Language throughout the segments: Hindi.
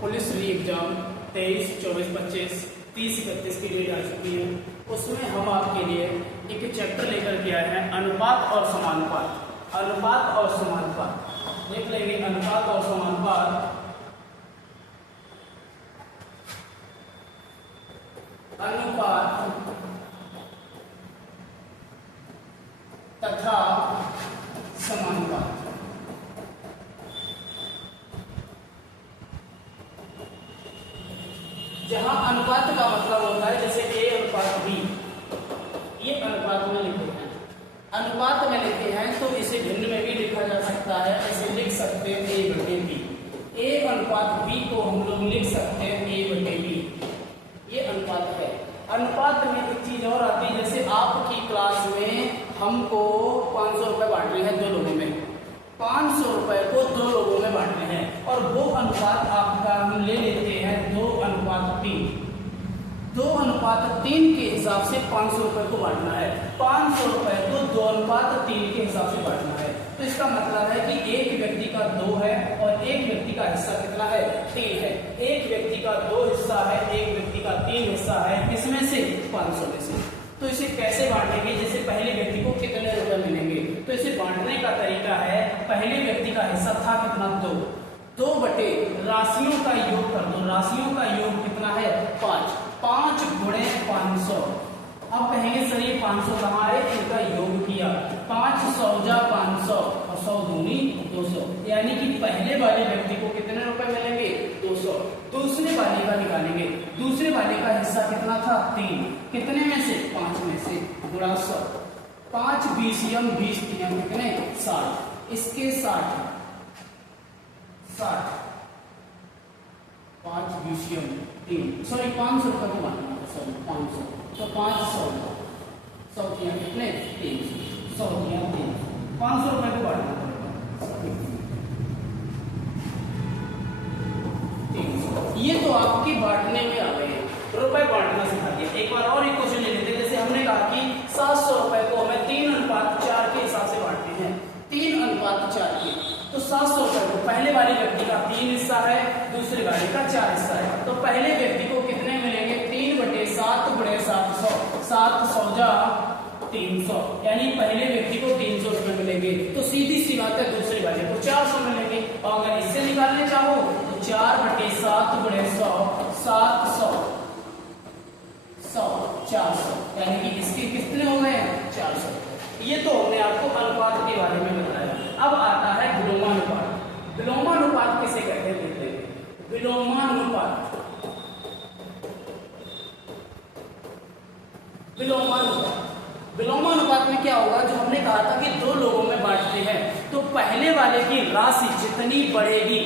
पुलिस री एग्जाम 23, 24, 25, 30, 31 की डेट आ चुकी है। उसमें हम आपके लिए एक चैप्टर लेकर के आए हैं, अनुपात और समानुपात। अनुपात और समानुपात देख लेंगे। अनुपात और समानुपात, अनुपात तथा समानुपात। जहां अनुपात का मतलब होता है जैसे A अनुपात B, ये अनुपात में लिखते हैं। अनुपात में लिखते हैं तो इसे भिन्न में भी लिखा जा सकता है। ऐसे लिख सकते हैं A बटे B। A अनुपात B को हम लोग लिख सकते हैं A बटे B। ये अनुपात है। अनुपात में एक चीज और आती है, जैसे आपकी क्लास में हमको 500 रुपए बांटने हैं दो लोगों में, 500 रुपए को दो लोगों में बांटने हैं और वो अनुपात आपका हम ले लेते हैं 2:3। 2:3 के हिसाब से 500 रुपए को बांटना है। 500 रुपए को 2:3 के हिसाब से बांटना है। तो इसका मतलब है कि एक व्यक्ति का 2 है और एक व्यक्ति का हिस्सा कितना है, 3 है। एक व्यक्ति का 2 हिस्सा है, एक व्यक्ति का 3 हिस्सा है, किसमें से, 500 में से। तो इसे कैसे बांटेंगे, जैसे पहले व्यक्ति को कितने रुपए मिलेंगे, तो इसे बांटने का तरीका है, पहले व्यक्ति का हिस्सा था कितना, 2 बटे राशियों का योग कर दो। राशियों का योग कितना है, 5 गुणे 500। अब कहेंगे सर ये 500 कहाँ है, इनका योग किया, 5 सौजा 500 और 100 दूनी 200, यानी कि पहले वाले व्यक्ति को कितने रुपए मिलेंगे, 200। दूसरे वाले का निकालेंगे। दूसरे वाले का हिस्सा कितना था, 3, कितने में से, 5 में से, गुणा 100। 5 बीसियम 20 तियम कितने, 60। इसके 60 5 बीसियम 3, सॉरी 500 रुपए को बांटना है, सॉरी 500, तो 500 100 तियम कितने, 300, 100 तियम 300, 500 रुपए को बांटना पड़ेगा। ये तो आपके बांटने में आ गए, रुपए बांटना सिखा दिया। एक बार और एक क्वेश्चन ले लेते हैं। जैसे हमने कहा कि 700 रुपए को हमें 3:4 के हिसाब से बांटने हैं, 3:4 के। तो 700 रुपए को पहले वाले व्यक्ति का 3 हिस्सा है, दूसरे वाले का 4 हिस्सा है। तो पहले व्यक्ति को कितने मिलेंगे, 3/7 गुणे 700, 7 सौजा 300, यानी पहले व्यक्ति को 300 रुपए मिलेंगे। तो सीधी सी बात है, दूसरे वाले को 400 मिलेंगे। और अगर इससे निकालने चाहो तो 4/7 गुणे 100, 700 100 400, यानी कि इसके कितने हो गए, 400। ये तो हमने आपको अनुपात के बारे में बताया। अब आता है विलोमानुपात। विलोमानुपात किसे कहते हैं, देखते हैं। विलोमानुपात, विलोमानुपात में क्या होगा, जो हमने कहा था कि दो लोगों में बांटते हैं तो पहले वाले की राशि जितनी बढ़ेगी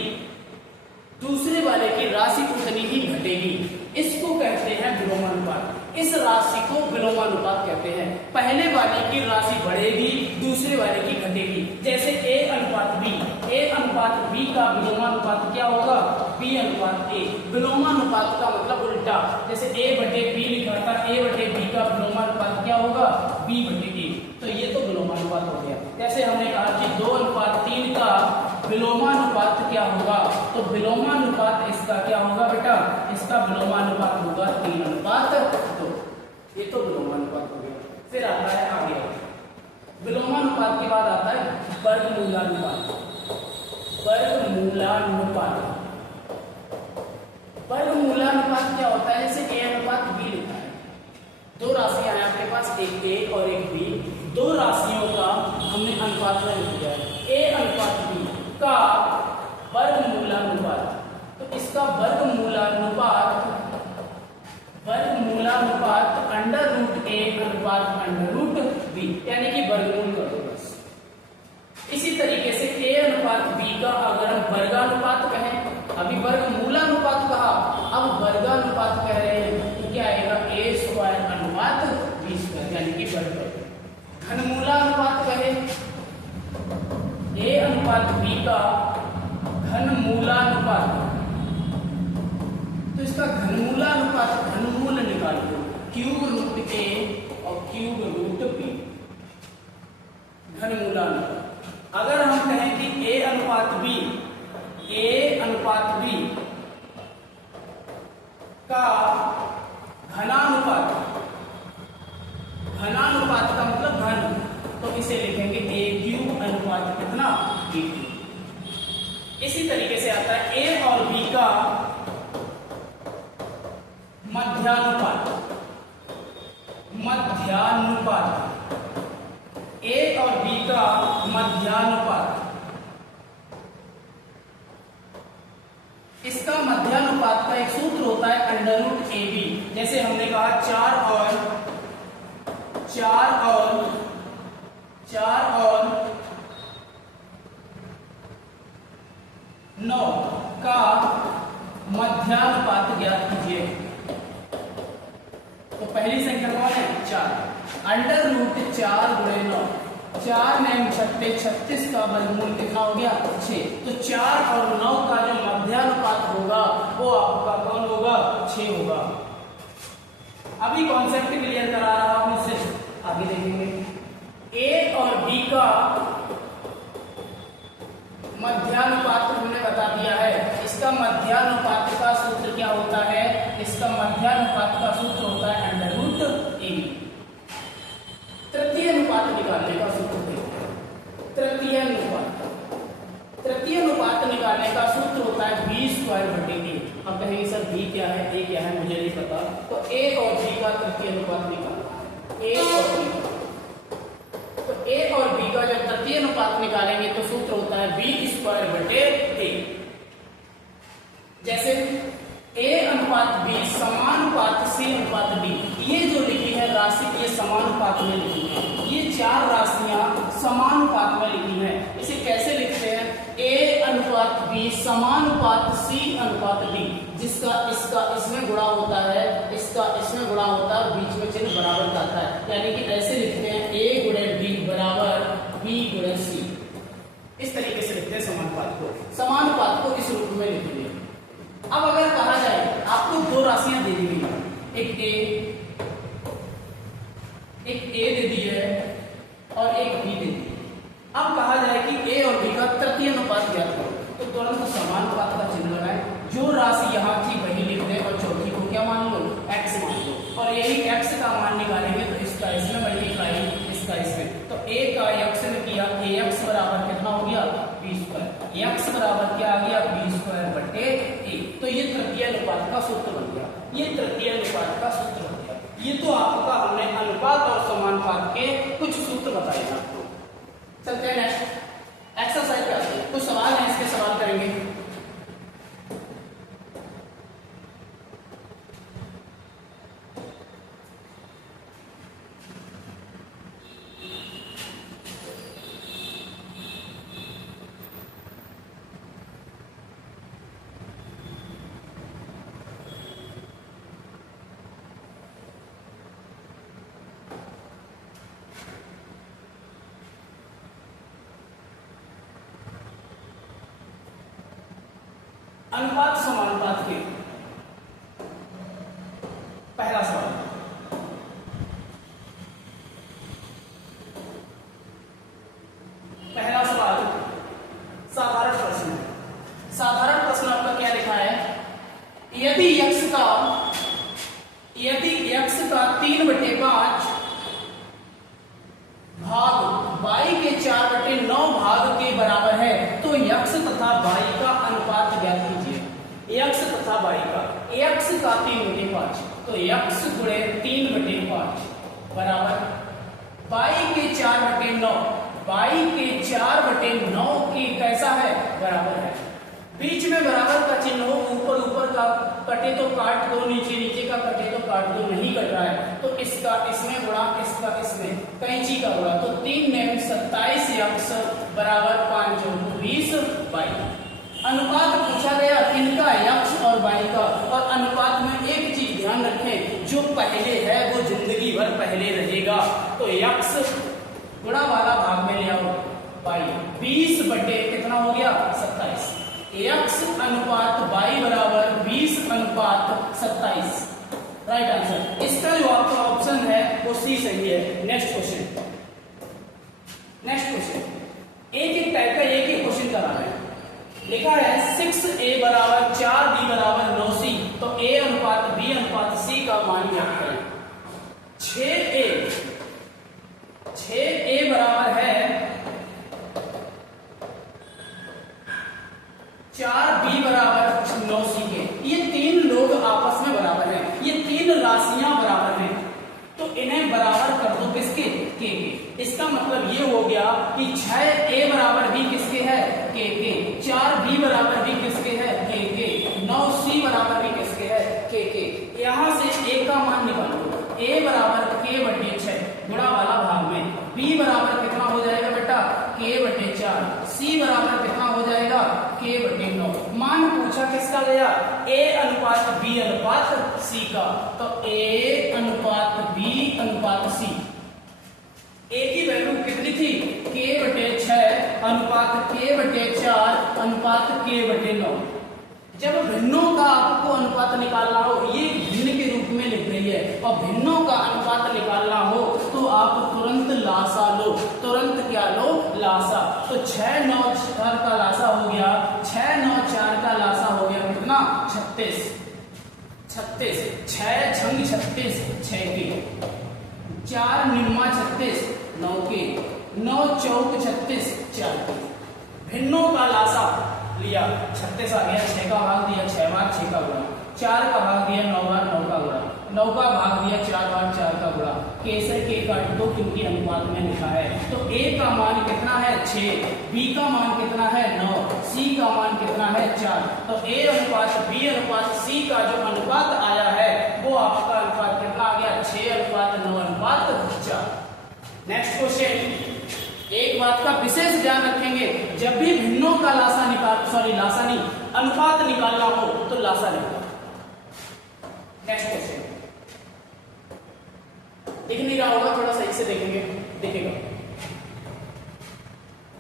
दूसरे वाले की राशि उतनी ही घटेगी। इसको कहते हैं विलोमानुपात। इस राशि को विलोमानुपात कहते हैं। पहले वाले की राशि बढ़ेगी, दूसरे वाले की घटेगी। जैसे A अनुपात B, A अनुपात B का विलोमानुपात क्या होगा, B अनुपात A। विलोमानुपात का मतलब उल्टा, जैसे A बटे B लिखा था, A बटे B का विलोमानुपात क्या होगा, B बटे A। तो ये तो विलोमानुपात हो गया। जैसे हमने कहा कि 2:3 का विलोमानुपात क्या होगा, तो विलोमानुपात इसका क्या होगा बेटा, इसका विलोमानुपात होगा 3:2। ये तो विलोमानुपात हो गया। फिर आता है आगे, विलोमानुपात के बाद आता है वर्गमूलानुपात। वर्गमूलानुपात, वर्गमूलानुपात क्या होता है, जैसे A अनुपात B लिखा है, दो राशियां हैं आपके पास, एक A और एक B। दो राशियों का हमने अनुपात में लिख दिया है, A अनुपात B का वर्गमूलानुपात। तो इसका वर्गमूलानुपात √A अनुपात √B, यानी कि वर्गमूल कर दो बस। इसी तरीके से A अनुपात B का अगर हम वर्गानुपात कहें, अभी वर्गमूलानुपात कहा, अब वर्गानुपात कह रहे हैं, तो क्या आएगा, A² अनुपात B², यानी कि वर्ग। घनमूलानुपात कहे, A अनुपात B का घनमूलानुपात, तो इसका घनमूलानुपात, घनमूल निकाल दो, √A और √B, घनमूलानुपात। अगर हम कहें कि A अनुपात B का घनानुपात, घनानुपात का मतलब घन, तो इसे लिखेंगे ए क्यूब अनुपात कितना, बी क्यूब। इसी तरीके से आता है ए और बी का मध्यानुपात, मध्यानुपात, ए और बी का मध्यानुपात। इसका मध्यानुपात का एक सूत्र होता है अंडर रूट ए बी। जैसे हमने कहा 4 और 9 का मध्यानुपात ज्ञात कीजिए। तो पहली संख्या कौन है, 4, अंडर रूट 4 गुणे 9, 4 9 छठे 36 का वर्गमूल कितना हो गया, 6। तो 4 और 9 का जो मध्यानुपात होगा वो आपका कौन होगा, 6 होगा। अभी कॉन्सेप्ट क्लियर करा रहा हूं मुझसे, आगे देखेंगे। ए और बी का मध्यानुपात हमने बता दिया है। इसका मध्यानुपात का सूत्र क्या होता है, इसका मध्यानुपात का सूत्र होता है अंडर रूट ए बी। तृतीय अनुपात निकालने का सूत्र देखते हैं। तृतीय अनुपात निकालने का सूत्र होता है बी स्क्वायर बटे ए। अब कहेंगे सर बी क्या है, ए क्या है, मुझे नहीं पता। तो ए और बी का तृतीय अनुपात निकालना है, ए और बी। तो ए और बी का जब तृतीय अनुपात निकालेंगे तो सूत्र होता है बी स्क्वायर बटे ए। जैसे ए अनुपात बी समानुपात सी अनुपात बी, ये जो लिखी है राशि ये समानुपात में लिखी है, ये 4 राशियां समानुपात में लिखी हैं। इसे कैसे लिखते हैं, ए अनुपात बी समानुपात सी अनुपात डी, जिसका इसका इसमें गुणा होता है, इसका इसमें गुणा होता है, बीच में चिन्ह बराबर का आता है। यानी कि ऐसे लिखते हैं ए गुणे बी बराबर बी गुणे सी। इस तरीके से लिखते हैं समानुपात को। समानुपात को इस रूप में लिखेंगे। अब अगर कहा जाए आपको 2 राशियां दे दी गई, एक ए दे दी है और एक बी दे दी। अब कहा जाए कि ए और बी का तृतीय अनुपात ज्ञात करो, तो तुरंत समानुपात का चिन्ह लगाएं। जो राशि यहाँ थी वही लिख दें और चौथी को क्या मान लो, x मान लो। और यही x का मान निकालेंगे तो इसका इसमें मल्टीप्लाई, इसका इसमें। तो a का x में किया, ax बराबर कितना हो गया, b स्क्वायर। x बराबर क्या आ गया, b स्क्वायर बटे a। तो ये तृतीय अनुपात का सूत्र बन गया, ये तृतीय अनुपात का सूत्र बन गया। ये तो आपका हमने अनुपात और समानुपात के कुछ सूत्र बताए आपको। चलते हैं नेक्स्ट एक्सरसाइज पे आते हैं। कुछ सवाल है, इसके सवाल करेंगे। अनुपात समानुपात के पहला सवाल, पहला सवाल साधारण प्रश्न है। साधारण प्रश्न आपका क्या लिखा है, यदि x का 3/5 भाग y के 4/9 भाग के बराबर है तो x तथा y का अनुपात ज्ञात कीजिए। x तथा y का, x का 3/5 तो x गुणे 3/5 बराबर y के 4/9, y के 4/9 के कैसा है, बराबर है। बीच में बराबर का चिन्ह हो, ऊपर ऊपर का कटे तो काट दो, नीचे नीचे का कटे तो काट दो, नहीं कट रहा है तो इसका इसमें गुणा, इसका इसमें, कैंची का गुणा। तो 3 9 27 x बराबर 5 20 y। अनुपात पूछा गया इनका x और y का, और अनुपात में एक चीज ध्यान रखें, जो पहले है वो जिंदगी भर पहले रहेगा। तो x गुणा वाला भाग में ले आओ y, 20 बटे कितना हो गया 27, x अनुपात y बराबर 20 अनुपात 27, राइट आंसर। इसका जो आपका ऑप्शन है वो सी सही है। नेक्स्ट क्वेश्चन, नेक्स्ट क्वेश्चन एक एक टाइप का एक ही क्वेश्चन करा है। लिखा है 6a बराबर 4b बराबर 9c, तो a अनुपात b मान ज्ञात करें। 6a बराबर है 4b बराबर 9c के। ये तीन लोग आपस में बराबर हैं, ये तीन राशियां बराबर हैं, तो इन्हें बराबर कर दो किसके? के। इसका मतलब ये हो गया कि 6a बराबर भी किसके है? के। 4b बराबर भी किसके है? के। 9c बराबर भी किसके है? के। यहां से a का मान निकालो। a बराबर k/6 गुणा वाला भाग में, b बराबर कितना हो जाएगा बेटा? k/4, c बराबर कितना हो जाएगा? k/9। मान पूछा किसका गया? a अनुपात b अनुपात c का, तो a अनुपात b अनुपात c। a की वैल्यू कितनी थी? k/6 अनुपात k/4 अनुपात k/9। जब भिन्नों का आपको अनुपात निकालना हो, ये भिन्न के रूप में लिख रही है, और भिन्नों का अनुपात निकालना हो तो आप तुरंत लासा लो। तुरंत क्या लो? लासा। तो 6 9 4 का लासा हो गया, 6 9 4 का लासा हो गया कितना? 36। 6 छंग 36 6 के, 4 निम्मा 36 9 के, 9 चौक 36 4 के। भिन्नों का लासा लिया, 36 आ गया, 6 का भाग दिया 6 बार 6 का गुणा, 4 का भाग दिया 9 बार 9 का गुणा, 9 का भाग दिया 4 बार 4 का गुणा। कैसे के काट दो क्योंकि अनुपात में लिखा है। तो a का मान कितना है? 6, b का मान कितना है? 9, c का मान कितना है? 4। तो a अनुपात b अनुपात c का जो अनुपात आया है वो आपका अनुपात कितना आ गया? 6:9:4। नेक्स्ट क्वेश्चन, एक बात का विशेष ध्यान रखेंगे, जब भी भिन्नों का लासा नहीं अनुपात निकालना हो तो लासा निकालो। नेक्स्ट क्वेश्चन दिख नहीं रहा होगा, थोड़ा सही से देखेंगे, दिखेगा।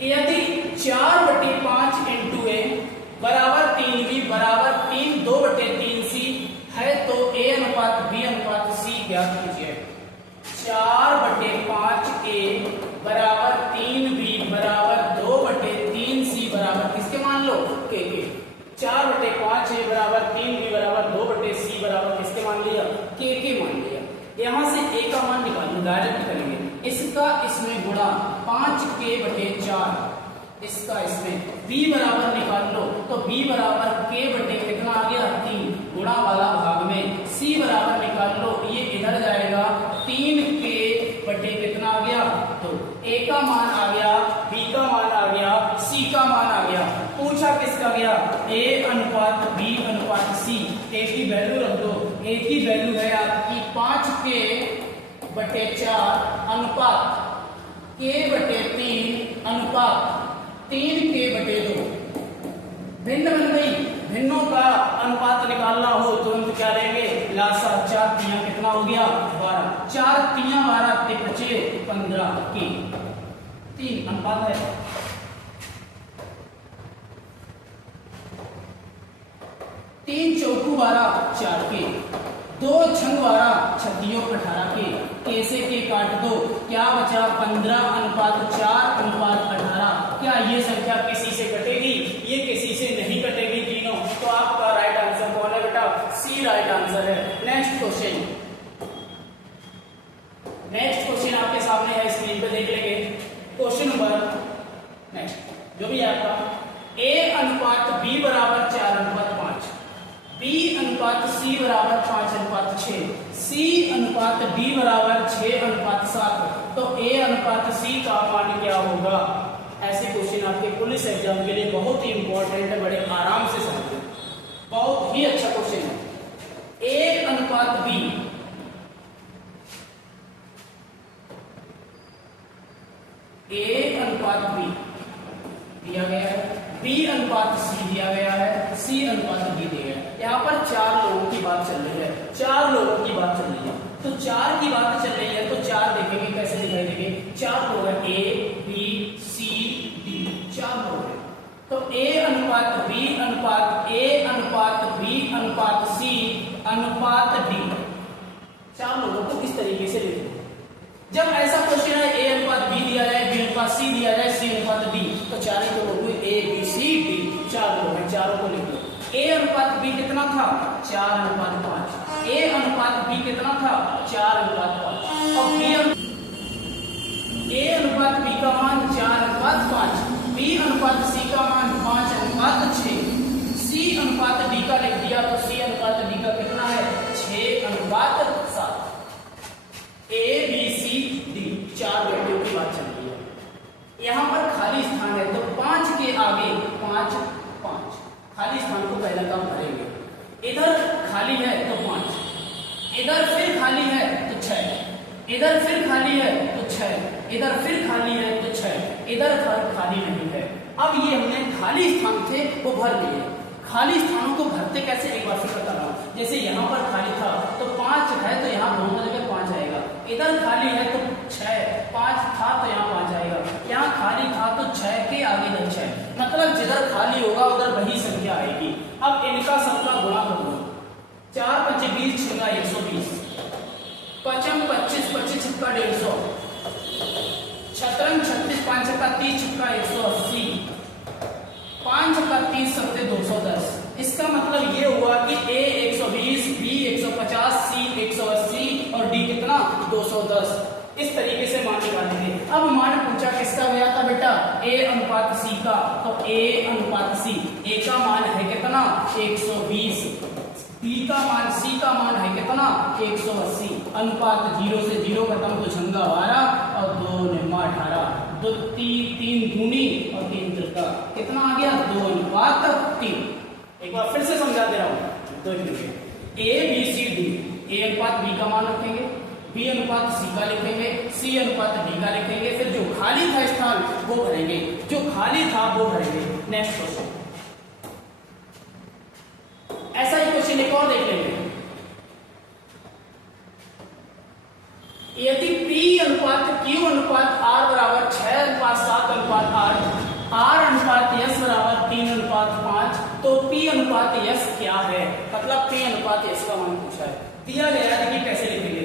यदि 4/5 × a बराबर 3b बराबर 2/3c है तो a अनुपात b अनुपात c ज्ञात कीजिए। 4/5a बराबर 3b बराबर 2/3c बराबर किसके मान लो? के। 4/5a बराबर 3b बराबर 2/c बराबर किसके मान लिया? के मान लिया। यहां से a का मान निकालना डायरेक्ट करेंगे, इसका इसमें गुणा 5k/4, इसका इसमें b बराबर निकाल लो, तो b बराबर k/, कितना आ गया? 3 गुणा वाला भाग में, c बराबर निकाल लो, ये इधर जाएगा 3k/, कितना आ गया? तो a का मान आ गया, b का मान आ गया, c का मान आ गया। पूछा किसका गया? a अनुपात b अनुपात c। a की वैल्यू रख दो, a की वैल्यू है आपकी 5k/4 अनुपात k/3 अनुपात 3k/2। भिन्न बन गई। भिन्नों का अनुपात निकालना हो तुरंत क्या लेंगे? लासा। 4 3 कितना हो गया? 12। 4 3 12 बचे 15 के। 3 अनुपात है। 3 चौकू 12 4 के, 2 छंग 12 छतियों 18 के। कैसे के काट दो, क्या बचा? 15:4:18। क्या ये संख्या किसी से कटेगी? ये किसी से नहीं कटेगी तीनों, तो आपका राइट आंसर कौन है बेटा? सी राइट आंसर है। नेक्स्ट क्वेश्चन आपके सामने है, स्क्रीन पे देख लेंगे। क्वेश्चन नंबर नेक्स्ट जो भी आपका a अनुपात b बराबर 4:5, b अनुपात c बराबर 5:6, c अनुपात d बराबर 6:7, तो a अनुपात c का मान क्या होगा? ऐसे क्वेश्चन आपके पुलिस एग्जाम के लिए बहुत ही इंपॉर्टेंट है, बड़े आराम से समझें, बहुत ही अच्छा क्वेश्चन है। a अनुपात b, a अनुपात b दिया गया है, b अनुपात c दिया गया है, c अनुपात d दिया गया है। यहाँ पर 4 लोगों की बात चल रही है, 4 लोगों की बात चल रही है, तो 4 की बात चल रही है तो 4 देखेंगे कैसे दिखाई देंगे। 4 लोग हैं, a b c d, 4 लोग हैं, तो a अनुपात b अनुपात a अनुपात b अनुपात c अनुपात d, 4 लोगों को इस तरीके से लिखो। जब ऐसा क्वेश्चन है a अनुपात b दिया जाए, b अनुपात c दिया जाए, c अनुपात d, तो 4 लोग हुए a b c d, 4 लोग हैं, चारों को लिख लो। ए अनुपात बी कितना था 4:5, ए अनुपात बी कितना था 4:5 और ए अनुपात बी का मान 4:5, बी अनुपात सी का मान 5:6, सी अनुपात डी का लिख दिया तो सी अनुपात डी का कितना है 6:7। ए बी सी डी 4 व्यक्तियों की बात चल रही है। यहाँ पर खाली स्थान है तो 5 के आगे 5 खाली स्थान को पहला काम भरेंगे। इधर खाली है तो 5, इधर फिर खाली है तो 6, इधर फिर खाली है तो 6, इधर फिर खाली है तो 6, इधर खाली नहीं है। अब ये हमने खाली स्थान थे वो भर दिए। खाली स्थानों को भरते कैसे एक बार फिर बता रहा हूं। जैसे यहाँ पर खाली था तो 5 है तो यहाँ दोनों जगह 5 आएगा, इधर खाली है तो 6, 5 था तो यहाँ 5 आएगा, यहाँ खाली था तो 6 के आगे इधर 6, मतलब जिधर खाली होगा उधर वही संख्या आएगी। अब इनका सबका गुणा कर दो, 4 5 20 6 120, 5 25 25 छक्का 150, छतरंग 36 5 छक्का 30 छक्का 180, 5 छक्का 30 सत्ते 210। इसका मतलब ये हुआ कि ए 120, बी 150, सी 180 और डी कितना 210। इस तरीके से मान निकालेंगे। अब मान पूछा किसका गया था बेटा ए अनुपात सी का, तो ए अनुपात सी, ए का मान है कितना 120, बी का मान सी का मान है कितना 180, अनुपात 0 से 0 खत्म तो छंगा 12 और 2 निम्मा 18, 2 3 दूनी और 3 त्रिका कितना आ गया 2:3। एक बार फिर से समझा दे रहा हूं, तो ए बी सी डी, ए अनुपात बी का मान रखेंगे, बी अनुपात सी का लिखेंगे, सी अनुपात डी का लिखेंगे, फिर जो खाली था स्थान वो भरेंगे, जो खाली था वो भरेंगे। नेक्स्ट क्वेश्चन, ऐसा ही क्वेश्चन एक और देख लेंगे। यदि P अनुपात Q अनुपात R बराबर 6:7:8, R अनुपात S बराबर 3:5, तो P अनुपात S क्या है? मतलब P अनुपात S का मान पूछा है, दिया गया है। देखिए कैसे लिखेंगे,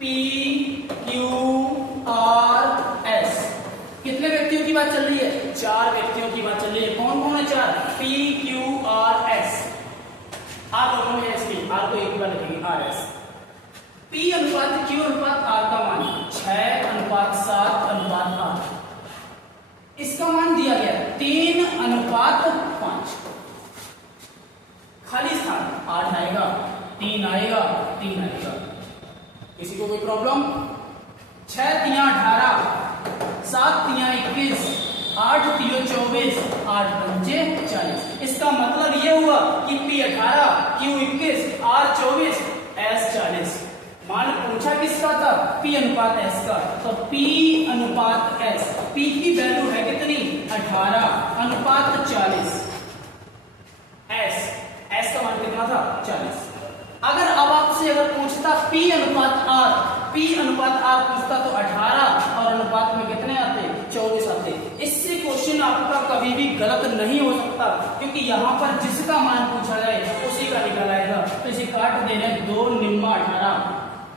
P Q R S, कितने व्यक्तियों की बात चल रही है 4 व्यक्तियों की बात चल रही है। कौन कौन है 4? P Q R S, R दोनों में S की, R को एक बार लिखेंगे R S। P अनुपात Q अनुपात R का मान 6:7:8, इसका मान दिया गया 3:5। खाली स्थान 8 आएगा, 3 आएगा, 3 आएगा। किसी को कोई प्रॉब्लम? 6 3 18, 7 3 21, 8 3 24, 8 5 40। इसका मतलब ये हुआ कि P 18, Q 21, R 24, S 40। मान पूछा किसका था? P अनुपात S का, तो P अनुपात S, P की वैल्यू है कितनी 18 अनुपात 40, S का मान कितना था 40। अगर अब आपसे अगर पूछता P अनुपात R, P अनुपात R पूछता तो 18 और अनुपात में कितने आते 24 आते। इससे क्वेश्चन आपका कभी भी गलत नहीं हो सकता, क्योंकि यहाँ पर जिसका मान पूछा जाए उसी का निकल आएगा। तो इसे काट दे रहे 2 निम्मा 18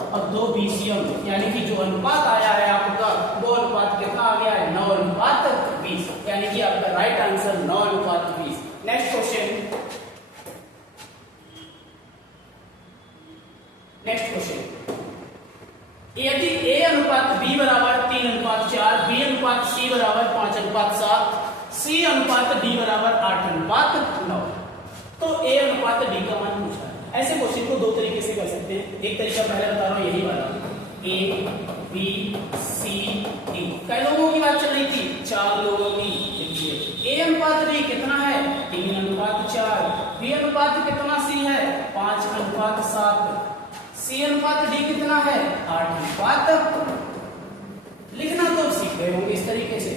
और 2 BCM, यानी कि जो अनुपात आया है आपका वो अनुपात कितना आ गया है 9:20, यानी कि आपका राइट आंसर 9:20। नेक्स्ट क्वेश्चन, यदि A अनुपात B बराबर 3:4, B अनुपात C बराबर 5:7, C अनुपात D बराबर 8:9, तो A अनुपात D का मान पूछा है। ऐसे क्वेश्चन को 2 तरीके से कर सकते हैं। एक तरीका पहले बता रहा हूं यही वाला, A B C D, कई लोगों की बात चल रही थी 4 लोगों की। देखिए A अनुपात B कितना है 3:4, B अनुपात कितना C है 5:7, C अनुपात D कितना है 8:। लिखना तो सीख गए होंगे इस तरीके से।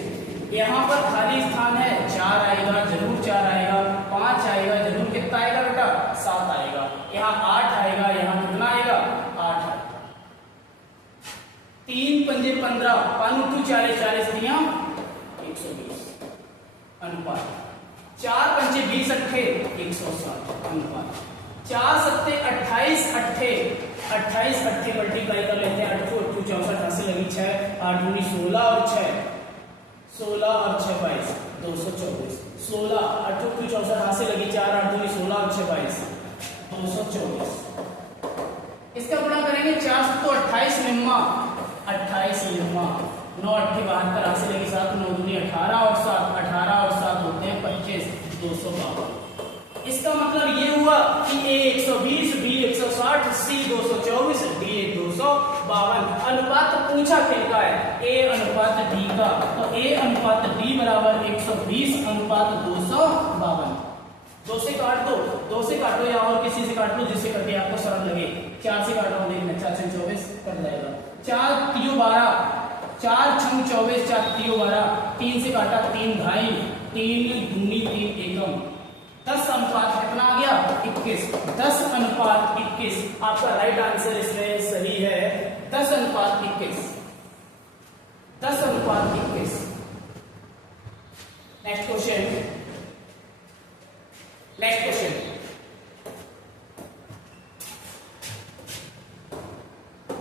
यहाँ पर खाली स्थान है 4 आएगा जरूर, 4 आएगा, 5 आएगा जरूर, कितना आएगा बेटा 7 आएगा, यहाँ 8 आएगा, यहाँ कितना आएगा 8 आएगा। 3 5 15, 5 40 40 दिया 120 अनुपात, 4 5 20 अट्ठे 160 अनुपात, 4 7 28 अट्ठे 28 अट्ठे मल्टीप्लाई कर लेते हैं, 8 8 64 80 लगी 6 8 19 16 और 6 16 और 6 22 224 16 8 चौक 64 हाथ से लगी 4 8 दूनी 16 और 6 22 224। इसका गुणा करेंगे 4 तो 28 निम्मा 28 निम्मा 9 8 72 हाथ से लगी 7 9 दूनी 18 और 7 18 और 7 होते हैं 25 252। इसका मतलब ये हुआ कि A 120 B 160 C 224 D 252। अनुपात पूछा किसका है? A अनुपात D का। तो A अनुपात D बराबर 120 अनुपात 252। 2 से काट दो, 2 से काटो या और किसी से काट लो जिससे करके आपको सरल लगे। 4 से काटो, देखना 4 6 24 कट जाएगा। 4 3 12 4 6 24 4 3 12 3 से काटा 3 ढाई 3 दूनी 3 एकम 10 अनुपात कितना आ गया? 21। 10 अनुपात 21 आपका राइट आंसर इसमें सही है। 10 अनुपात 21 10 अनुपात 21। नेक्स्ट क्वेश्चन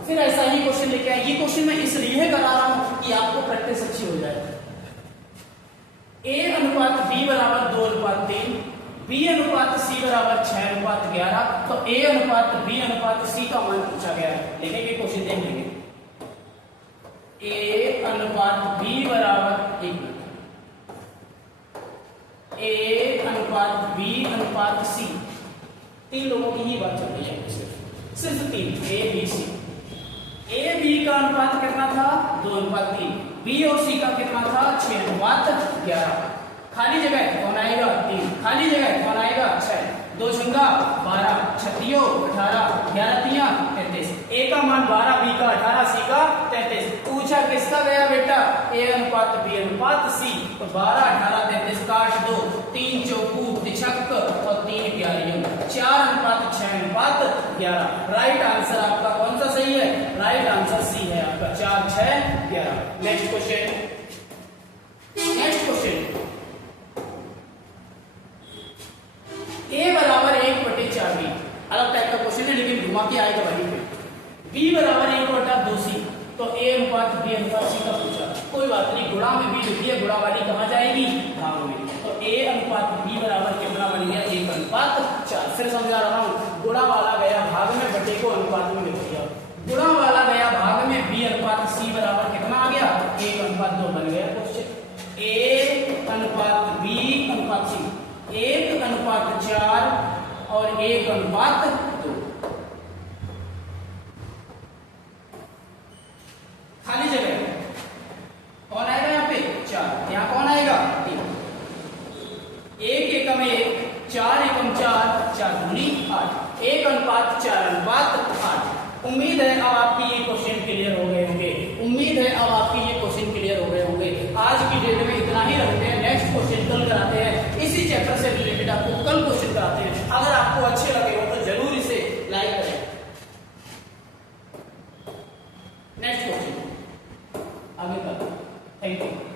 फिर ऐसा ही क्वेश्चन लेके आए। ये क्वेश्चन मैं इसलिए करा रहा हूं कि आपको प्रैक्टिस अच्छी हो जाए। A अनुपात B बराबर 2 अनुपात 3 B अनुपात C बराबर 6 अनुपात 11। तो A अनुपात B अनुपात C का मान पूछा गया है। लिखेंगे क्वेश्चन देख लेंगे। A अनुपात B बराबर A अनुपात B अनुपात C 3 लोगों की ही बात चल रही है। सिर्फ 3 A B C। A B का अनुपात कितना था? 2 अनुपात 3। B और C का कितना था? 6 अनुपात 11। खाली जगह कौन आएगा? 3। खाली जगह कौन आएगा? 6। 2 छंगा 12 छत्तियों 18 11 तिया 33। A का मान 12 B का 18 C का 33। पूछा किसका गया बेटा? A अनुपात B अनुपात C। तो 12 18 33 काट दो 3 चौकू तिछक और 3 ग्यारह 4 अनुपात 6 अनुपात 11। राइट आंसर आपका कौन सा सही है? राइट आंसर सी है आपका 4 6 11। नेक्स्ट क्वेश्चन A बराबर 1/4 B। अलग टाइप का क्वेश्चन है लेकिन घुमा के आएगा वहीं पे। B बराबर 1/2 C। तो A अनुपात B अनुपात C का पूछा। कोई बात नहीं, गुणा में B लिखिए, गुणा वाली कहाँ जाएगी? भाग में। तो A अनुपात B बराबर कितना बन गया? 1 अनुपात 4। फिर समझा रहा हूँ, गुणा वाला गया भाग में, बटे को अनुपात में लिख दिया। गुणा वाला गया भाग में, B अनुपात C बराबर कितना आ गया? 1 अनुपात 2 बन गया क्वेश्चन। A अनुपात B अनुपात C 1 अनुपात 4 और 1 अनुपात 2। खाली जगह कौन आएगा? यहाँ पे 4। यहाँ कौन आएगा? 3। 1 एकम 1 4 एकम 4 4 दूनी 8 1 अनुपात 4 अनुपात 8। उम्मीद है अब आपकी ये क्वेश्चन क्लियर हो गए होंगे। आज की डेट में इतना ही रखते हैं। नेक्स्ट क्वेश्चन कल कराते हैं, इसी चैप्टर से रिलेटेड आपको कल क्वेश्चन कराते हैं। अगर आपको अच्छे लगे हो तो जरूर इसे लाइक करें। नेक्स्ट क्वेश्चन आगे का। Thank you.